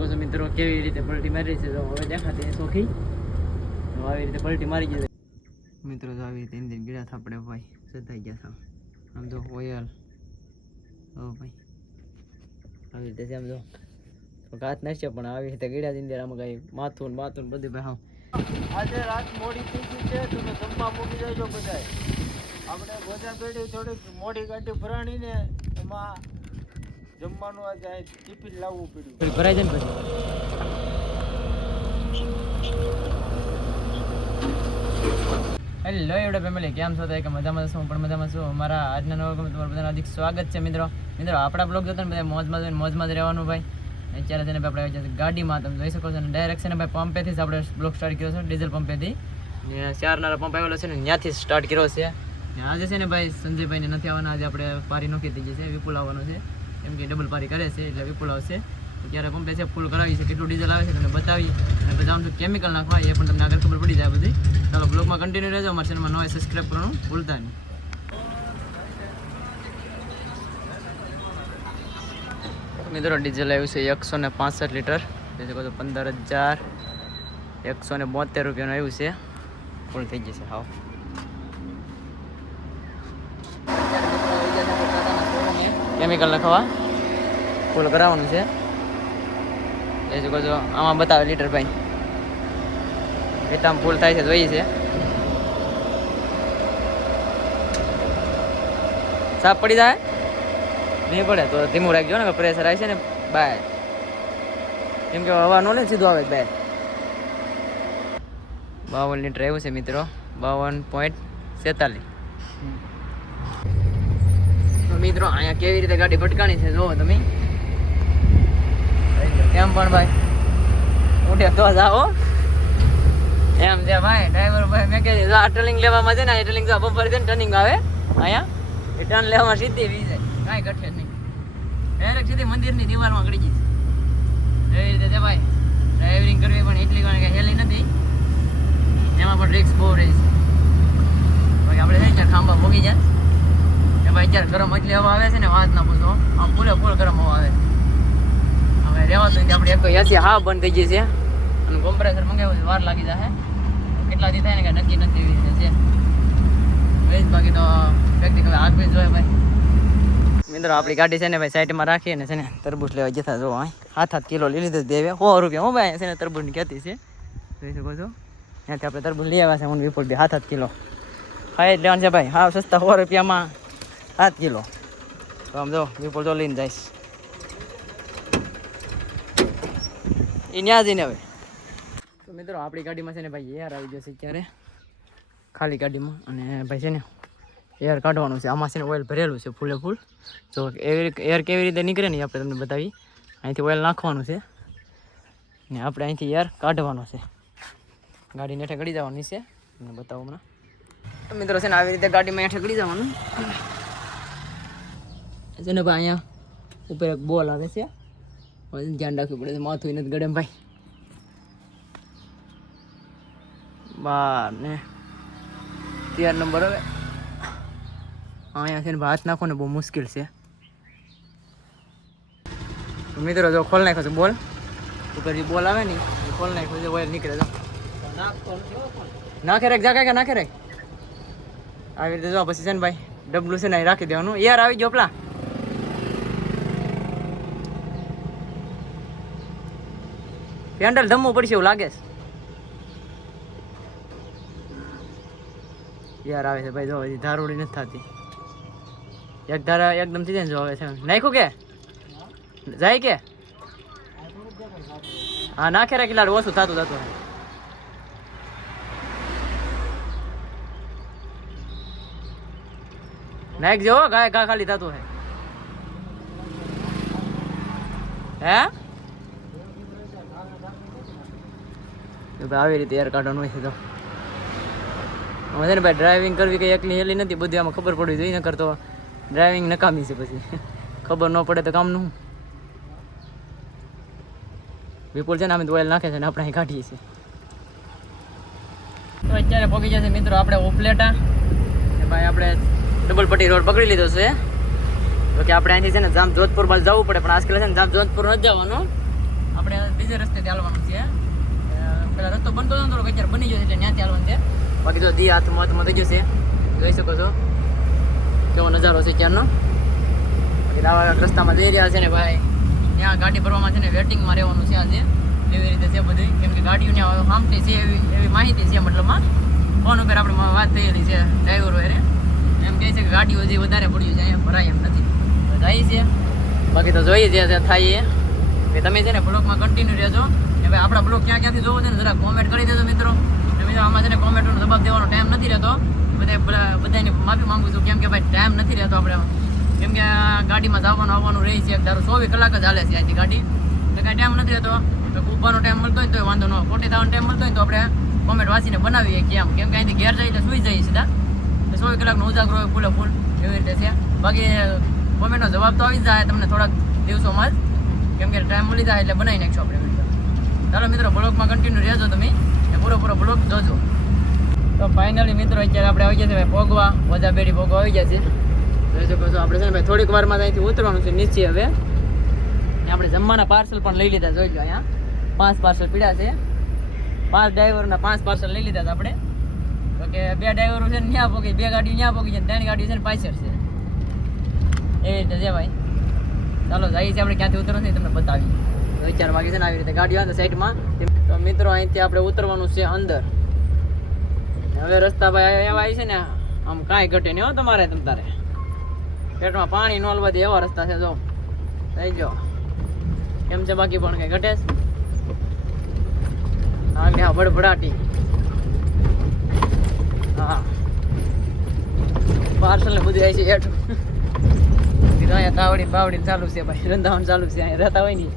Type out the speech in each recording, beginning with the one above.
શકો છો મિત્રો કેવી રીતે પલટી મારી છે. તો હવે દેખાતી સોખી તો આવી રીતે પલટી મારી ગઈ મિત્રો. તો આવી રીતે ઇન્જિન ગીરા થાપડે ભાઈ સદાઈ ગયા હતા. આમ તો ઓયલ ઓ ભાઈ આવી રીતે છે. આમ તો ઘાત નાખશે પણ આવી રીતે ગીરા ઇન્જિન આમાં કઈ માથું બધું ભાઈ. આજે રાત મોડી થઈ ગઈ છે. તમે જમવા મૂકી દેજો બધાય. આપણે ગોજા પેઢી થોડીક મોડી ગાડી ભરાણી ને એમાં જમવાનું આજે ટિફિન લાવવું પડ્યું. ભરાય છે ને પછી હેલો એવડે ફેમિલી કેમ છો? તો કે મજામાં છું, પણ મજામાં છું. અમારા આજના નવા તમારું બધાનું હાર્દિક સ્વાગત છે મિત્રો. આપણા બ્લોગ જોતા ને બધા મોજમાં જ રહેવાનું ભાઈ. અત્યારે છે ને આપણે ગાડીમાં તમે જોઈ શકો છો. ડાયરેક્ટ છે ને ભાઈ પંપેથી જ આપણે બ્લોગ સ્ટાર્ટ કર્યો છે, ડીઝલ પંપેથી. ને 4 નારા પંપ આવેલો છે ને ત્યાંથી સ્ટાર્ટ કર્યો છે. આજે છે ને ભાઈ સંજયભાઈને નથી આવવાના. આજે આપણે પારી નોખી દીધી છે. વિપુલ આવવાનો છે કેમ કે ડબલ પારી કરે છે એટલે વિપુલ આવશે. ત્યારે પંપે છે ફૂલ કરાવી છે, કેટલું ડીઝલ આવે છે તમને બતાવી. અને બધા આમ કેમિકલ નાખવા એ પણ તમને આગળ ખબર પડી જાય બધી. ચાલો બ્લોગમાં કન્ટિન્યુ રહેજો. અમારા ચેનલમાં નવા સબસ્ક્રાઈબ કરવાનું ભૂલતા નહીં. મિત્રો ડીઝલ આવ્યું છે 165 લીટર. જે કહો તો 15,172 રૂપિયાનું આવ્યું છે. ફૂલ થઈ જશે હાવ. કેમિકલ નાખવા ફૂલ કરાવવાનું છે. એ જો કહો આમાં બતાવે લીટર ભાઈ એટલામાં ફૂલ થાય છે જોઈએ છે. સાફ પડી જાય નહીં પડે તો ધીમું રાખજો ને પ્રેશર આવે છે ને બહાર. કેમ કે હવા નો ને સીધું આવે બહાર. 52 લીટર આવ્યું છે મિત્રો. 52.46. તો મિત્રો અહીંયા કેવી રીતે ગાડી ભટકાણી છે જોવો તમે. એમ પણ ભાઈ ઉઠે તો જાઓ એમ છે ભાઈ. ડ્રાઈવર ભાઈ મેં કહે આ ટર્નિંગ લેવામાં છે ને આ ટર્નિંગ બપોર છે ને ટર્નિંગ આવે અહીંયા એ ટર્ન લેવામાં સીધી વી જાય કાંઈ ઘટે નહીં. ડાયરેક્ટ સીધી મંદિરની દિવાલમાં ગળી જઈશ એવી રીતે છે ભાઈ. ડ્રાઇવિંગ કરવી પણ એટલી કારણ કે હેલી નથી, એમાં પણ રિસ્ક બહુ રહી છે. બાકી આપણે છે ખાંભા ભોગી જાય એ ભાઈ. અત્યારે ગરમ એટલી હવા આવે છે ને વાત ના પૂછો. આમ પૂરેપૂર ગરમ હવા આવે. હવે રહેવાતું નથી આપણે. એક તો એસી હા બંધ થઈ ગઈ છે અને કોમ્પ્રેસર મંગાવ્યું છે, વાર લાગી જશે. કેટલા દી થાય ને કે નક્કી નથી એવી રીતે છે. બાકી તો પ્રેક્ટિકલ હાથ બી જોઈએ ભાઈ. મિત્રો આપણી ગાડી છે ને ભાઈ સાઈડમાં રાખીને છે ને તરબૂચ લેવા જતા જો 7 કિલો લઈ લીધું દેવે 100 રૂપિયા. હું ભાઈ છે ને તરબૂચની ખેતી છે જોઈ શકો છો. ત્યાંથી આપણે તરબૂચ લઈ આવ્યા છે. હું વિપુલ બી 7 કિલો ખાઈ જ લેવાનું છે ભાઈ. હા સસ્તા 100 રૂપિયામાં 7 કિલો. તો આમ જો વિપુલ તો લઈને જઈશ એ ન્યા જઈને હવે. તો મિત્રો આપણી ગાડીમાં છે ને ભાઈ એર આવી જશે ત્યારે ખાલી ગાડીમાં. અને ભાઈ છે ને એર કાઢવાનું છે. આમાં છે ને ઓઇલ ભરેલું છે ફૂલે ફૂલ. જો એર કેવી રીતે નીકળે ને આપણે તમને બતાવી. અહીંથી ઓઇલ નાખવાનું છે ને આપણે અહીંથી એર કાઢવાનો છે. ગાડીને હેઠે ગળી જવાની છે તમને બતાવો હમણાં. મિત્રો છે ને આવી રીતે ગાડીમાં હેઠે ગળી જવાનું છે ને ભાઈ. અહીંયા ઉપર એક બોલ આવે છે, ધ્યાન રાખવું પડે છે. માથું નથી ગળે ભાઈ. 12 ને 13 નંબર. હવે અહીંયા છે ને હાથ નાખો ને બહુ મુશ્કેલ છે. મિત્રો જો ખોલ નાખ્યો છે બોલ. ઉપર જે બોલ આવે ને એ ખોલ નાખ્યો છે. ઓઇલ નીકળે તો નાખે રાખ જા કે નાખે રાખ. આવી રીતે જો પછી છે ને ભાઈ ડબલું છે ને રાખી દેવાનું. યાર આવી ગયો પેલા પેન્ડલ ધમવું પડશે એવું લાગે છે. યાર આવે છે ભાઈ જો હજી ધારોડી નથી થતી. એક ધારા એકદમ થઈ જાય ને જો આવે છે. નાખ્યું કે જાય કે હા નાખે રાખી લાડ ઓછું થતું નાખ જો ગાય ગા ખાલી થતું હે આવી રીતે એર કાઢવાનું હોય છે. તો હવે છે ને ભાઈ ડ્રાઇવિંગ કરવી કંઈ એકલી હેલી નથી. બધી આમાં ખબર પડવી જોઈએ. ન કરતો ડ્રાઇવિંગ નકામી છે પછી ખબર ન પડે તો કામનું. વિપુલ છે ને અમે ઓઇલ નાખે છે ને આપણે અહીં કાઢીએ છીએ. તો અત્યારે પહોંચી જશે મિત્રો આપણે ઉપલેટા. ભાઈ આપણે ડબલ પટ્ટી રોડ પકડી લીધો છે. તો કે આપણે અહીંથી છે ને જામ જોધપુર બાજુ જવું પડે, પણ આજકાલ છે ને જામ જોધપુર નથી જવાનું. આપણે બીજે રસ્તે ચાલવાનું છે. પેલા રસ્તો બનતો હતો થોડો, અત્યારે બની ગયો છે એટલે ત્યાં ચાલવાનું છે. બાકી તો દી હાથમાં થઈ ગયું છે, જોઈ શકો છો કેવો નજારો છે ત્યારનો. બાકી આવા રસ્તામાં જઈ રહ્યા છે ને ભાઈ, ત્યાં ગાડી ભરવામાં છે ને વેટિંગમાં રહેવાનું છે આજે, એવી રીતે છે બધું. કેમ કે ગાડીઓને સાંભળી છે એવી માહિતી છે, મતલબમાં ફોન ઉપર આપણે વાત થયેલી છે ડ્રાઈવરો એરે, એમ કહે છે કે ગાડીઓ જે વધારે પડ્યું છે અહીંયા ભરાય એમ નથી, જાય છે. બાકી તો જોઈએ જે થાય એ તમે છે ને બ્લોગમાં કન્ટિન્યુ રહેજો. કે ભાઈ આપણા બ્લોગ ક્યાંથી જોવો છે ને જરા કોમેન્ટ કરી દેજો મિત્રો. મિત્રો આમાં છે ને કોમેન્ટનો જવાબ દેવાનો ટાઈમ નથી રહેતો, બધાની માફી માંગુ છું. કેમ કે ભાઈ ટાઈમ નથી રહેતો આપણે, કેમ કે ગાડીમાં આવવાનું રહી છે, ધારો 24 કલાક જ હાલે છે અહીંથી ગાડી, એટલે કાંઈ ટાઈમ નથી રહેતો. કૂપવાનો ટાઈમ મળતો હોય તો વાંધો ન, ખોટી થવાનો ટાઈમ મળતો હોય તો આપણે કોમેન્ટ વાંચીને બનાવીએ કેમ કે અહીંથી ઘેર જાય એટલે સુઈ જઈએ સીધા, 24 કલાકનો ઉજાગરો હોય ફૂલે ફૂલ એવી રીતે છે. બાકી કોમેન્ટનો જવાબ તો આવી જાય તમને થોડાક દિવસોમાં જ, કેમ કે ટાઈમ મળી જાય એટલે બનાવી નાખશો આપણે વિડીયો. ચાલો મિત્રો બ્લોગમાં કન્ટિન્યુ રહેજો તમે, પૂરો બ્લોગ જોજો. તો ફાઇનલી મિત્રો અત્યારે આપણે આવી ગયા છે ભાઈ ભોગવા, વજાબેડી ભોગવા આવી ગયા છે. જોઈ શકો છો આપણે છે ને ભાઈ થોડીક વારમાં અહીંથી ઉતરવાનું છે નીચે. હવે આપણે જમવાના પાર્સલ પણ લઈ લીધા, જોઈ લો અહીંયા 5 પાર્સલ પીડ્યા છે. 5 ડ્રાઈવરના 5 પાર્સલ લઈ લીધા આપણે. તો કે 2 ડ્રાઈવરો છે ને ત્યાં પોગી, 2 ગાડીઓ ત્યાં પોગી છે, 3 ગાડીઓ છે ને પાછળ છે, એવી રીતે છે ભાઈ. ચાલો જઈએ છીએ આપણે ક્યાંથી ઉતરવાનું છે તમને બતાવીએ. 4 વાગે છે ને આવી રીતે ગાડીઓ આવે સાઈડમાં. તો મિત્રો અહીંથી આપણે ઉતરવાનું છે અંદર. હવે રસ્તા ભાઈ એવા આવી છે ને આમ કાંઈ ઘટે નહીં હો તમારે, તમ તારે પેટમાં પાણી નોલવા દે એવા રસ્તા છે. જો થઈ ગયો કેમ છે, બાકી પણ કઈ ઘટે આગળ હા ભડભડાટી. હા પાર્સલ ને બધું આવી છે હેઠું. અહીંયા તાવડી બાવડી ચાલુ છે ભાઈ, રંધાવણ ચાલુ છે, અહીંયા રહેતા હોય નહીં.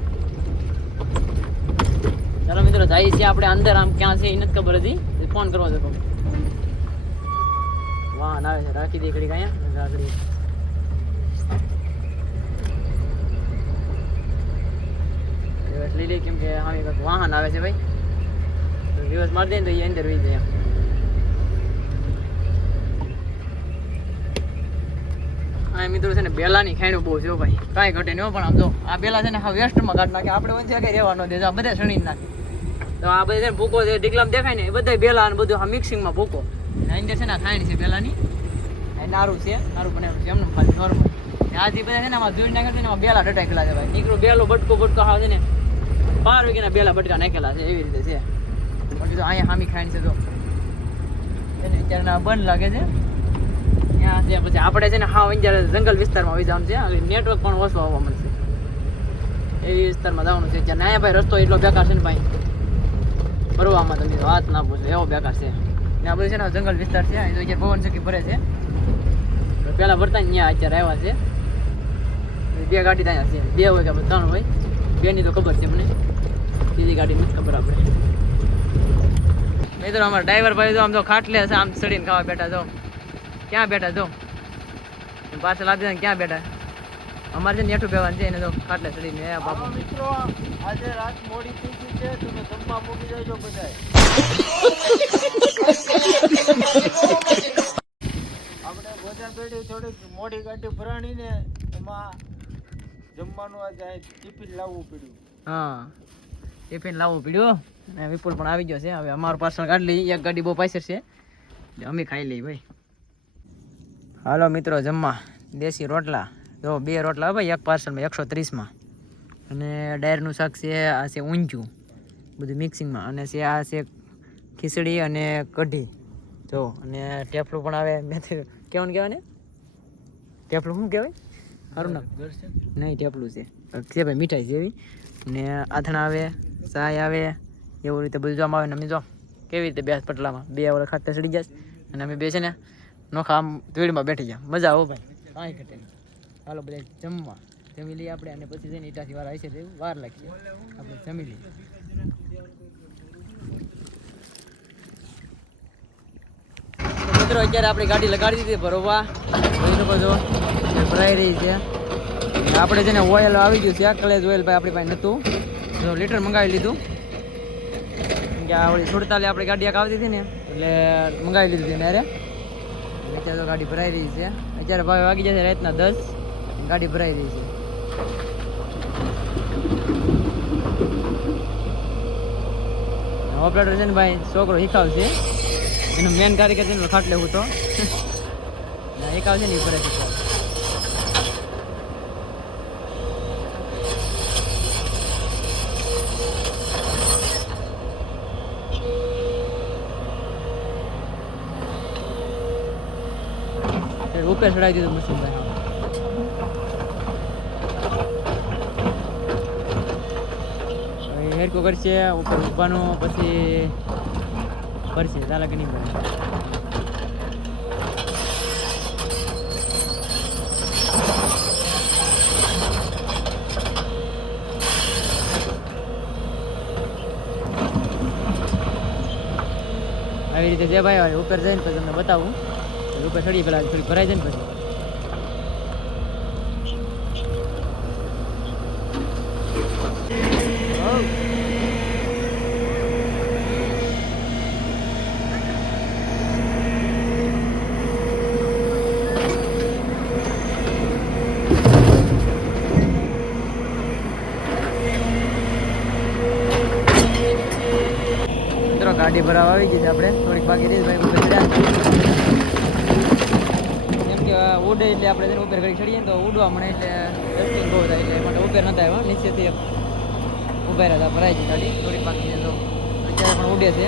ચાલો મિત્રો જઈએ છીએ આપણે અંદર. આમ ક્યાં છે એ નથી ખબર હતી, ફોન કરવો છે. વાહન આવે છે, રાખી દે ઘડી અહીંયા રાખડી. લઈ લઈ કેમ કે હા વાહન આવે છે ભાઈ, દિવસ મારી દે ને તો એ અંદર વહી જાય. હા મિત્રો છે ને બેલાની ખાઈનું બહુ છે ભાઈ, કાંઈ ઘટે નહીં પણ આમ જો આ બેલા છે ને હા વેસ્ટમાં કાઢ નાખે, આપણે વંચે કઈ રહેવાનો દે, આ બધા શણી નાખે. તો આ બધા છે ને ભૂકો છે ડીકલામ દેખાય ને એ બધા બેલા અને બધું મિક્સિંગમાં ભૂકો. અંદર છે ને ખાઈણ છે બેલાની, નારું છે, નારું બનાવ્યું છે એમને ખાલી નોર્મલ. આથી બધા છે ને આમાં જોઈ નાખે ને બેલા ડટાકેલા છે ભાઈ. નીકળું બેલો બટકો આવે છે ને 12 વાગ્યાના બેલા બટકા નાખેલા છે એવી રીતે છે. બાકી તો અહીંયા હામી ખાઈણ છે તો એને અત્યારે બંધ લાગે છે ત્યાં છે. પછી આપણે છે ને હા અત્યારે જંગલ વિસ્તારમાં આવી જવાનું છે, નેટવર્ક પણ ઓછું આવવા મળશે એવી વિસ્તારમાં જવાનું છે. અત્યારે અહીંયા ભાઈ રસ્તો એટલો બેકાર છે ને ભાઈ, ફરવામાં તમે વાત ના પૂછો એવો બેકાર છે. ને આ બધું છે ને જંગલ વિસ્તાર છે, અત્યારે પવન ચક્કી ભરે છે. પહેલાં ભરતા ને ત્યાં અત્યારે આવ્યા છે. 2 ગાડી ત્યાં છે, 2 હોય કે 3 હોય, 2ની તો ખબર છે મને, બીજી ગાડી નથી ખબર આપણે. મિત્રો અમારા ડ્રાઈવર ભાઈ તો આમ તો ખાટલે છે, આમ ચડીને ખાવા બેઠા. જો ક્યાં બેઠા, જો પાછળ આપી દે ક્યાં બેઠા. અમારે છે નેઠું બેવાનું છે એને તો ખાટલે ચડીને. બાપુ મિત્રો આજે રાત મોડી થઈ ગઈ છે, તમે જમવા મૂકી દેજો બધા. આપણે ગોજા પેઢી થોડીક મોડી ગાડી ભરાણી ને એમાં જમવાનું આજે ટિફિન લાવવું પડ્યું. હા ટિફિન લાવવું પડ્યું ને વિપુલ પણ આવી ગયો છે. હવે અમારું પાર્સલ કાઢી લઈએ, એક ગાડી બહુ પાછળ છે એટલે અમે ખાઈ લઈએ ભાઈ. હાલો મિત્રો જમવા, દેશી રોટલા જો 2 રોટલા ભાઈ, એક પાર્સલમાં 130માં. અને ડાયરનું શાક છે, આ છે ઊંધિયું બધું મિક્સિંગમાં, અને છે આ છે ખીચડી અને કઢી જો, અને ટેફલું પણ આવે. કેવું કહેવાય ને ટેફલું શું કહેવાય સારું નામ નહીં, ટેફલું છે ભાઈ, મીઠાઈ જેવી. ને આથણા આવે, ચાય આવે, એવું રીતે બધું જમા આવે. ને અમે જો કેવી રીતે બેસ પટલામાં 2 વરસ ખાતે ચડી ગયા અને અમે બે છે ને નોખા આમ ધૂળમાં બેઠી ગયા. મજા આવો ભાઈ, કાંઈ ઘટે નહીં. હાલો બધા જમવા જમી લઈએ આપણે, અને પછી જઈને ઈટાથી વાર આવી છે વાર લાગશે, આપણે જમી લઈએ. મિત્રો અત્યારે આપણી ગાડી લગાડી દીધી ભરવા, જોઈ શકો છો ભરાઈ રહી છે. આપણે છે ને ઓઇલ આવી ગયું છે, કલેજ ઓઇલ ભાઈ આપણી પાસે નહોતું, જો લીટર મંગાવી લીધું. કે આ ઓલી 47 આપણી ગાડી એક આવતી હતી ને એટલે મંગાવી લીધું હતી ને અરે. અત્યારે તો ગાડી ભરાઈ રહી છે. અત્યારે ભાઈ વાગી જશે રાતના 10, ગાડી ભરાઈ રહી છે. ઓપરેટર છે ને ભાઈ છોકરો શીખાવશે, એનું મેન કારીગર છે ને ખાટલે હું તો શીખાવશે ને એ કરે છે. ઉપર ચડાવી દીધું મશીન ભાઈ. હેરકો કરશે ઉપર ઉભાનું, પછી ભરશે તારા કે નહીં ભરે. આવી રીતે જે ભાઈ ઉપર જઈને પછી તમને બતાવું. ઉપર ચડીએ પેલા થોડી ભરાઈ જાય ને પછી. ગાડી ભરાવા આવી ગઈ છે આપણે, થોડીક બાકી રહી ભાઈ. કેમ કે ઉડે એટલે આપણે તેને ઉપર ઘડી ચડીએ ને તો ઉડવા મળે એટલે ડસ્ટિંગ બહુ થાય, એટલે માટે ઉપર નતા આવ્યા, નીચેથી ઉભા રહ્યા હતા. ભરાઈ ગઈ ગાડી, થોડીક બાકી છે તો અત્યારે પણ ઉડે છે,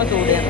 ઓછું ઉડે એમ.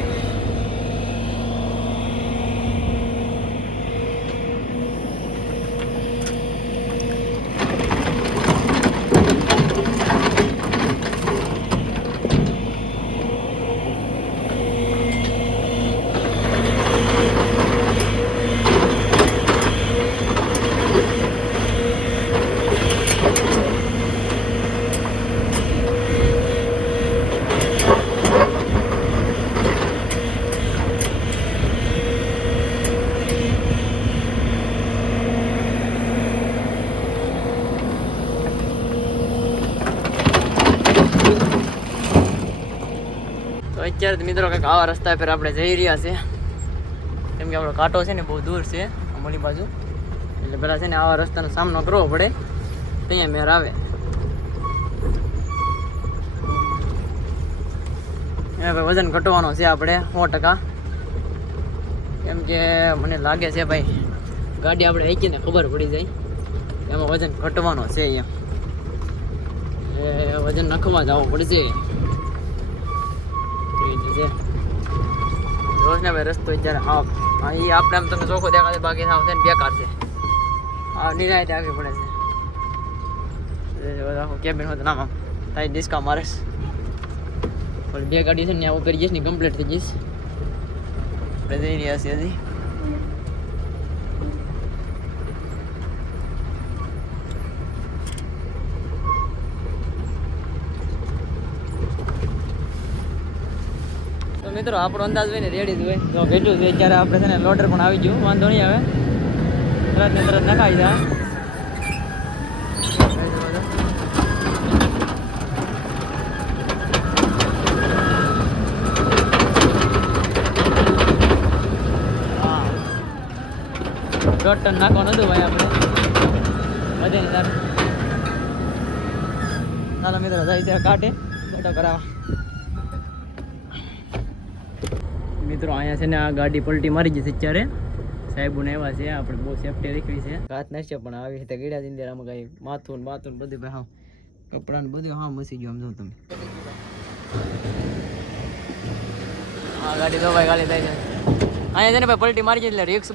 અત્યારે મિત્રો કંઈક આવા રસ્તા પર આપણે જઈ રહ્યા છે, કેમ કે આપણો કાંટો છે ને બહુ દૂર છે અમોલી બાજુ, એટલે પેલા છે ને આવા રસ્તાનો સામનો કરવો પડે, ત્યાં મેર આવે. ભાઈ વજન ઘટવાનો છે આપણે 100%, કેમ કે મને લાગે છે ભાઈ ગાડી આપણે હાંકીને ખબર પડી જાય એમાં વજન ઘટવાનો છે. અહીંયા વજન નાખવા જવું પડશે. રોજ ને ભાઈ રસ્તો અત્યારે અહીં આપણે આમ તમને ચોખ્ખો દેખાશે, બાકી થાવ છે ને બેકાર છે. નિરાયતે આગળ પડે છે. કેબિન હોય તો નામ થાય ડિસ્કા મારેશ. પણ બે ગાડી છે ને ત્યાં ઉપર જઈશ ને કમ્પ્લીટ થઈ જઈશ. આપણે જઈ રહ્યા છીએ હજી. મિત્રો આપણો અંદાજ હોય ને રેડી જ હોય તો ભેટું છે. ત્યારે આપણે છે ને લોડર પણ આવી ગયું, વાંધો નહીં આવે, તરત ને તરત નખાઈ જાય. હા 1.5 ટન નાખવાનું હતું ભાઈ આપણે વધે ને તારે. ચાલો મિત્રો જાય છે કાઢે ફોટો કરાવવા. મિત્રો અહીંયા છે ને આ ગાડી પલટી મારી જશે અત્યારે, સાહેબોને એવા છે, આપણે બહુ સેફટી રાખવી છે. ઘાત નાખશે પણ આવી રીતે ગીડા દિંદર આમાં કઈ માથું બધું ભાઈ હા કપડાં ને બધું હા મસી ગયું. આમ જો તમે આ ગાડી તો ભાઈ ગાડી થાય છે અહીંયા છે ને ભાઈ પલટી મારી જાય એટલે રિક્સ